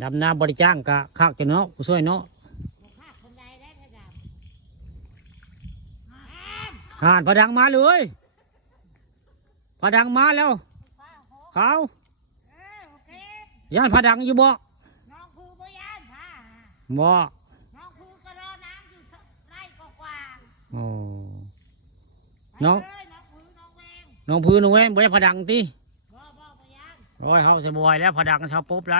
ดำนาบริจ้างกะคักจะเนาะผู้ช่วยเนาะหานพะดังมาเลยพะดังมาแล้วเขาย่านพะดังอยู่บ่บ่โอ้น้องพื้นน้องแวงบ่ได้พะดังตีโอ้ยเขาจะบอยแล้วพะดังชาวปุ๊บไร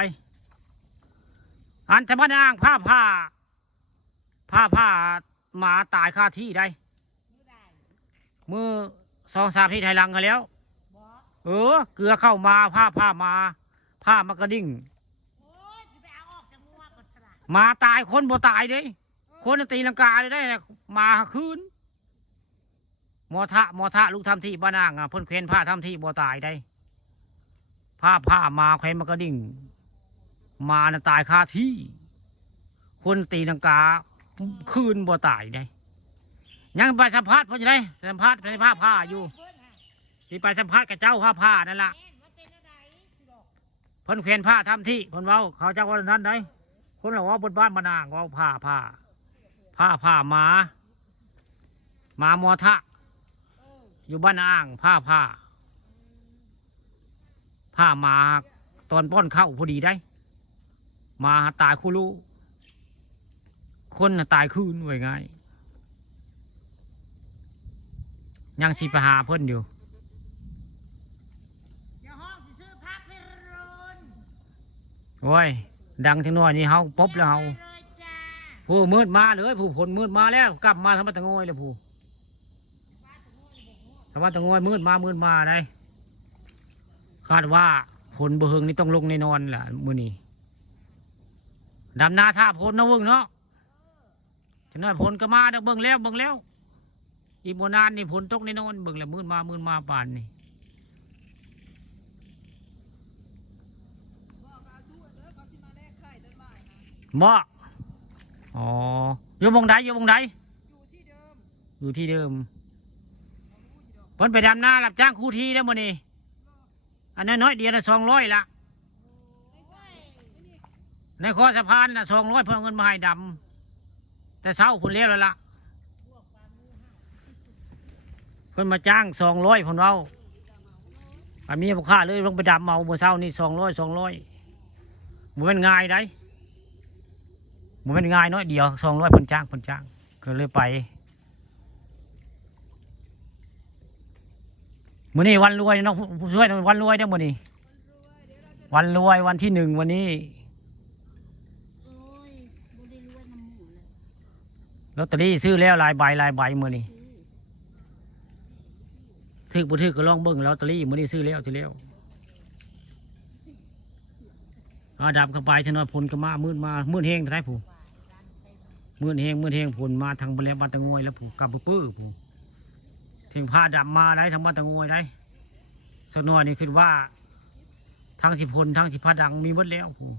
อันธรรมนางผ้าหมาตายคาที่ได้มือ2-3 ที่ไทยลังกันแล้วเกลือเข้ามาผ้ามันกระดิ่งมาตายคนบ่ตายเด้คนตีลังกาเลยได้มาคืนมอทะลูกทำที่บ้านนางเพิ่นเควนผ้าทำที่บ่ตายได้ผ้ามาเควนมันกระดิ่งมาน่ะตายคาที่คนตีลังกาคืนบ่ตายได้ยังไปสัมภาษณ์เพิ่นอยู่ได้สัมภาษณ์ในผ้าอยู่ที่ไปสัมภาษณ์กับเจ้าผ้านั่นล่ะเพิ่นเควนผ้าทำที่เพิ่นเว้าเขาเจ้าว่านั้นได้คนเราว่าบนบ้านบ้านนางว่าผ้ามามอทะอยู่บ้านอ่างผ้ามาตอนป้อนเข้าพอดีได้มาตายคู่รู้คนตายคืนไว้ง่ายยังสิไปหาเพิ่นอยู่โอ้ยดังทั้งน้อยนี่เฮาป๊บแล้วเฮาผู้มืดมาเลยผู้ผลมืดมาแล้วกลับมาทำมาตะงอยเลยผู้ทำมาตะงอยมืดมาได้คาดว่าผลเบิ่งนี่ต้องลงในนอนแหละมื้อนี้ดำนาท่าผลนะเบิ่งเนาะฉะนั้นผลก็มาเบิ่งแล้วอีกโมนานนี่ผลตกในนอนเบิ่งแล้วมืดมาป่านนี่หม้ออ๋ออยู่วงใดอยู่ที่เดิมเพิ่นไปดำนารับจ้างคู่ทีแล้วมื้อนี้อันนั้นน้อยเดียวละ200ละในคอสะพานน่ะ200เพิ่นเอาเงินมาให้ดำแต่เช้าเพิ่นเลี้ยวแล้วล่ะเพิ่นมาจ้าง200เพิ่นเอาอันนี้บ่ค่าเลยลงไปดำเอาเมื่อเช้านี่200บ่แม่นง่ายได้มันเป็นง่ายน้อยเดียว200เพิ่นจ้างก็เลยไปมื้อนี้วันรวยเนาะผู้ช่วยวันรวยเด้อมื้อนี้วันรวยวันที่1วันนี้ลอตเตอรี่ซื้อแล้วหลายใบมื้อนี้ถึกบ่ถึกก็ลองเบิ่งลอตเตอรี่มื้อนี้ซื้อแล้วดับเข้าไปชนพลก็มืดแห้งได้ผู้มืดแห้งผลมาทางบริเวณบ้านตะงอยแล้วผู้กลับปื้อผู้เพียงผ้าดับมาได้ทางบ้านตะงอยได้สนอนี่คือว่าทางสิพลทางสิพาดังมีหมดแล้วผู้